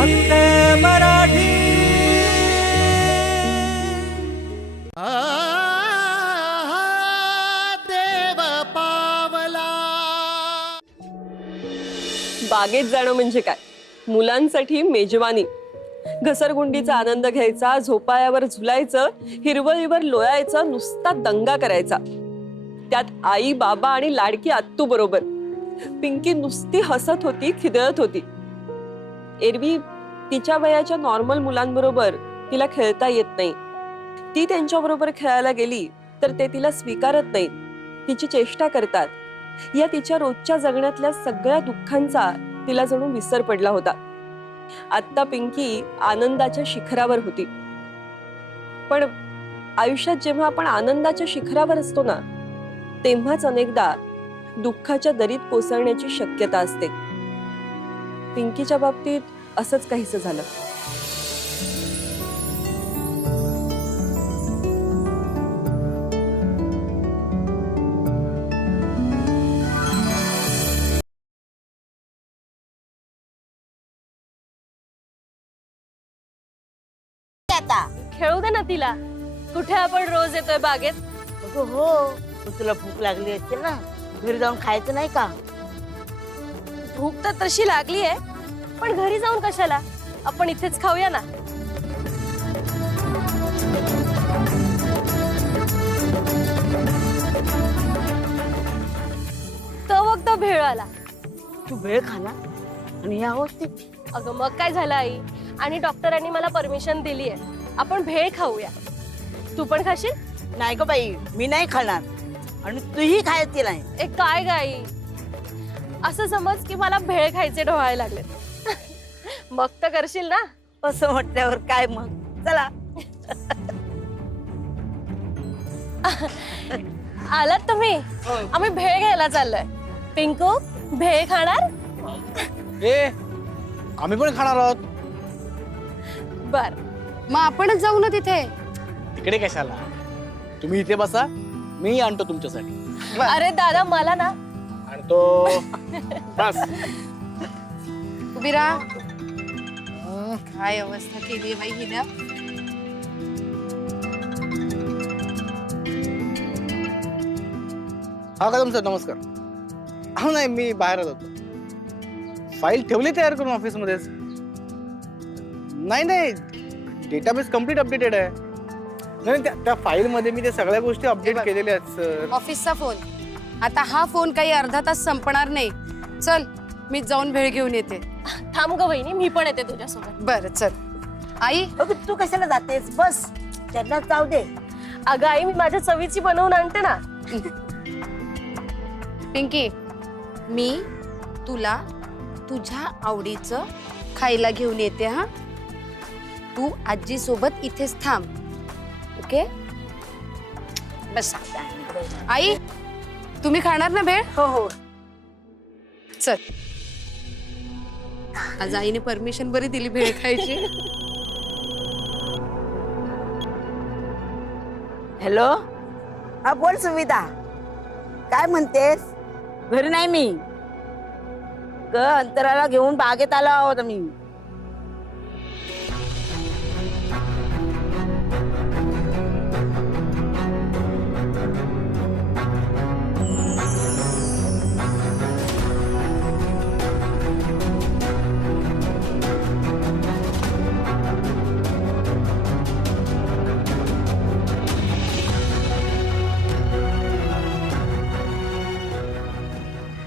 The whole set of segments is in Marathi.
फक्त मराठी देव पावला। बागेत जाणं म्हणजे काय? मुलांसाठी मेजवानी, घसरगुंडीचा आनंद घ्यायचा, झोपाळ्यावर झुलायचं, हिरवळीवर लोळायचं, नुसता दंगा करायचा। त्यात आई बाबा आणि लाडकी आत्तू बरोबर। पिंकी नुसती हसत होती, खिदळत होती। एरवी तिच्या वयाच्या नॉर्मल मुलांबरोबर तिला खेळता येत नाही। ती त्यांच्याबरोबर खेळायला गेली तर ते तिला स्वीकारत नाहीत, तिची चेष्टा करतात। या तिच्या रोजच्या जगण्यातल्या सगळ्या दुःखांचा तिला जणू विसर पडला होता। आत्ता पिंकी आनंदाच्या शिखरावर होती। पण आयुष्यात जेव्हा आपण आनंदाच्या शिखरावर असतो ना, तेव्हाच अनेकदा दुःखाच्या दरीत कोसळण्याची शक्यता असते। पिंकीच्या बाबतीत असंच काहीसं झालं। आता खेळू दे ना तिला। कुठे आपण रोज येतोय बागेत? हो हो, पण तुला भूक लागली असते ना, घरी जाऊन खायचं नाही का? भूक तर तशी लागली आहे, पण घरी जाऊन कशाला? आपण इथेच खाऊया ना। तो बघ तो भेळ आला। तू भेळ खाणार आणि या अवस्थेत? अगं मग काय झालं आई? आणि डॉक्टरांनी मला परमिशन दिली आहे, आपण भेळ खाऊया। तू पण खाशील? नाही ग बाई, मी नाही खाणार आणि तूही खायची नाही। ए काय गाई, असं समज की मला भेळ खायचे ढोळायला लागले। मग तर करशील ना? असं म्हटल्यावर काय मग, चला। आलात तुम्ही? आम्ही भेळ घ्यायला चाललोय। पिंकू भेळ खाणार? ए आम्ही पण खाणार आहोत। बर, मग आपणच जाऊ ना तिथे। तिकडे कशाला, तुम्ही इथे बसा, मी आणतो तुमच्यासाठी। अरे दादा मला ना आणतो बस। उभी राहा। काय अवस्था केली बाई हिनं। हा कदम सर, नमस्कार। हा नाही, मी बाहेर होतो। फाईल ठेवली तयार करून ऑफिस मध्येच। नाही नाही, डेटाबेस कम्प्लीट अपडेटेड आहे। नाही त्या फाईल मध्ये मी त्या सगळ्या गोष्टी अपडेट केलेल्या आहेत सर। ऑफिसचा फोन। आता हा फोन काही अर्धा तास संपणार नाही। चल मी जाऊन भेळ घेऊन येते। थांब ग वहिनी, मी पण येते तुझ्यासोबत। बरं चल। आई अगं तू कशाला जातेस, बस त्यांना जाऊ दे। अगं आई, मी माझ्या चवीची बनवून आणते ना। पिंकी, मी तुला तुझ्या आवडीचं खायला घेऊन येते। हा, तू आजी सोबत इथेच थांब, ओके? बस। आई तुम्ही खाणार ना भेळ? हो हो, चल। आज आईने परमिशन बरी दिली भेळ खायची। हॅलो, हा बोल सुविधा, काय म्हणतेस? घरी नाही मी ग, अंतराला घेऊन बागेत आलो आहोत आम्ही।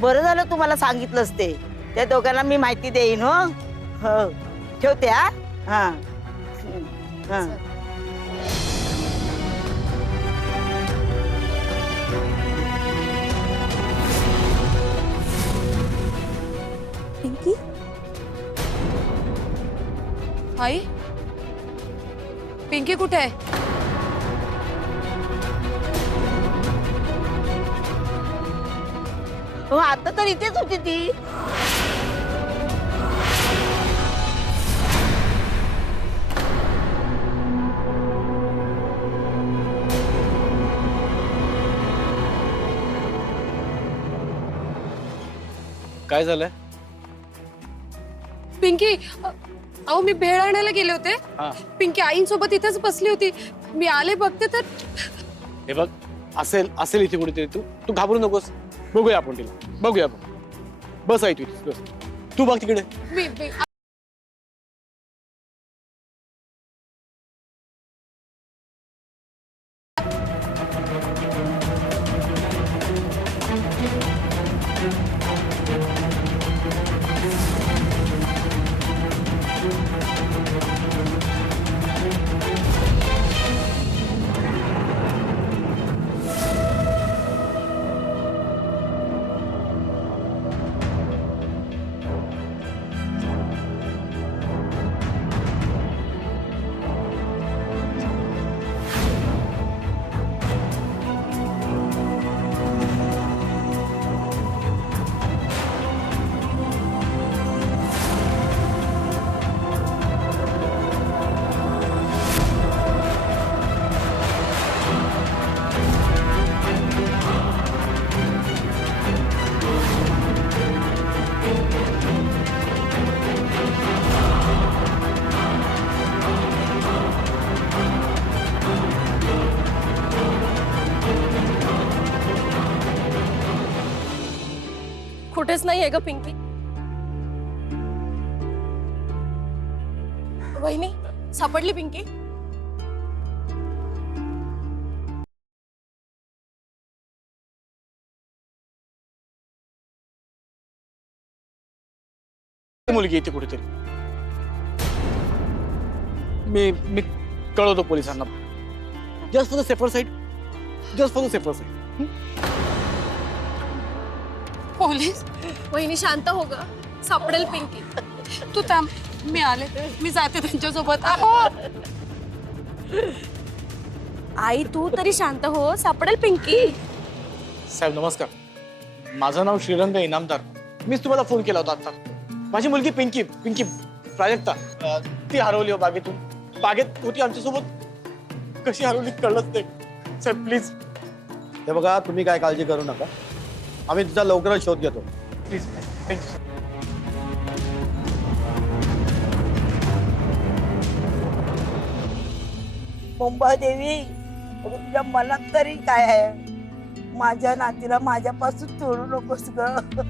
बरं झालं तुम्हाला सांगितलंच ते, त्या दोघांना मी माहिती देईन। हो हो, ठेवते। हा हा हा। पिंकी, आई पिंकी कुठे आहे? हो, आता तर इथेच होती ती। काय झालंय? पिंकी अहो मी भेळ आणायला गेले होते. हा. पिंकी आईंसोबत इथेच बसली होती. मी आले बघते तर हे बघ, असेल असेल इथे कुठेतरी. तू तू घाबरू नकोस. बघूया आपण तिला, बघूया आपण. बस आहे तू इथे, बस. तू बघ तिकडे. मी कुठेच नाहीये ग पिंकी. वहिनी, सापडली पिंकी? मुलगी इथे कुठेतरी. मी मी कळवतो पोलिसांना. Just for the safer side, just for the safer side. Police. वहिनी शांत हो ग, सापडेल पिंकी. तू थांब, मी आले. मी जाते त्यांच्यासोबत. आई तू तरी शांत हो, सापडेल पिंकी. साहेब नमस्कार. माझं नाव श्रीरंग इनामदार. मीच तुम्हाला फोन केला होता आता. माझी मुलगी पिंकी पिंकी प्राजक्ता, ती हरवली हो बागेतून. बागेत होती आमच्यासोबत. कशी हरवली कळलंच नाही. साहेब प्लीज. हे बघा, तुम्ही काय काळजी करू नका. आम्ही तिचा लवकरच शोध घेतो. Please thank you. मुंबादेवी, तुझ्या मनात तरी काय आहे? माझ्या नातीला माझ्यापासून सोडू नकोस ग.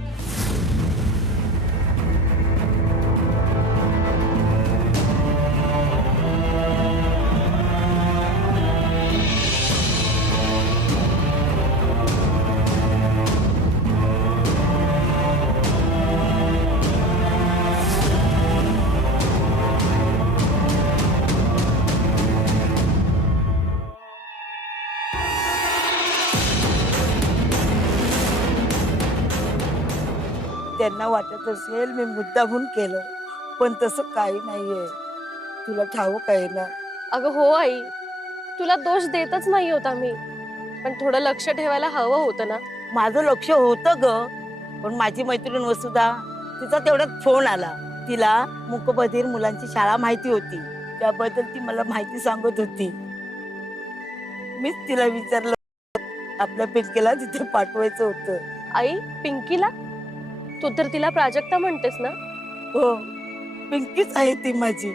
त्यांना वाटत असेल मी मुद्दामून केलं, पण तसं काही नाहीये. तुला ठाऊक आहे ना. अगं हो आई, तुला दोष देतच नाही होता मी, पण थोडं लक्ष ठेवायला हवं होतं ना. माझं लक्ष होतं ग, पण माझी मैत्रीण वसुधा, तिचा तेवढ्यात फोन आला. तिला मूकबधीर मुलांची शाळा माहिती होती, त्याबद्दल ती मला माहिती सांगत होती. मीच तिला विचारलं, आपल्या पिंकीला तिथे पाठवायचं होतं. आई पिंकीला? तू तर तिला प्राजक्ता म्हणतेस ना? हो, पिंकीच आहे ती माझी.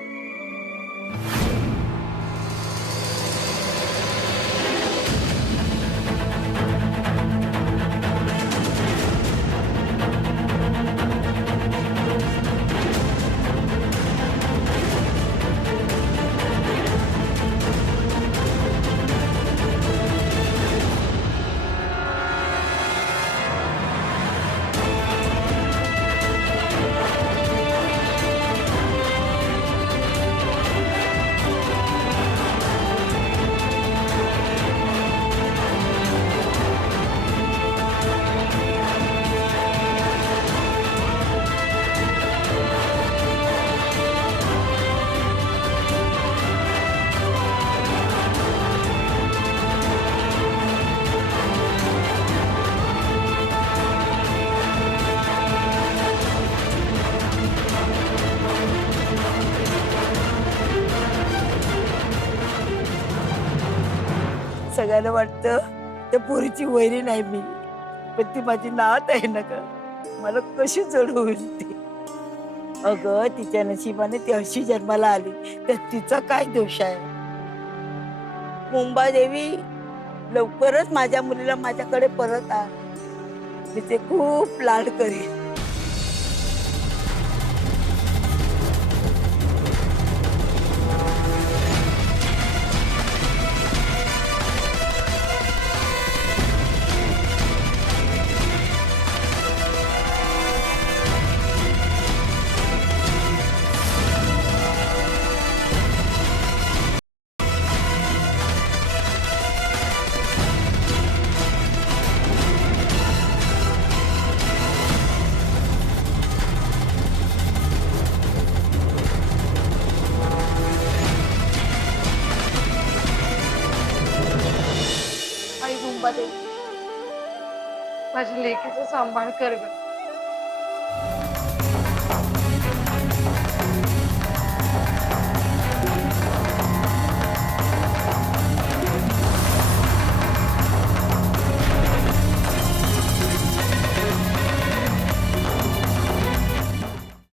सगळ्यांना वाटतं त्या पोरीची वैरी नाही मी, पण ती माझी नात आहे ना ग. मला कशी जड होईल ती. अगं तिच्या नशिबाने ती अशी जन्माला आली तर तिचा काय दोष आहे? मुंबादेवी लवकरच माझ्या मुलीला माझ्याकडे परत आण. तिचे खूप लाड करीन. आई मुंबादेवी माझ्या लेकीचा सांभाळ कर ग.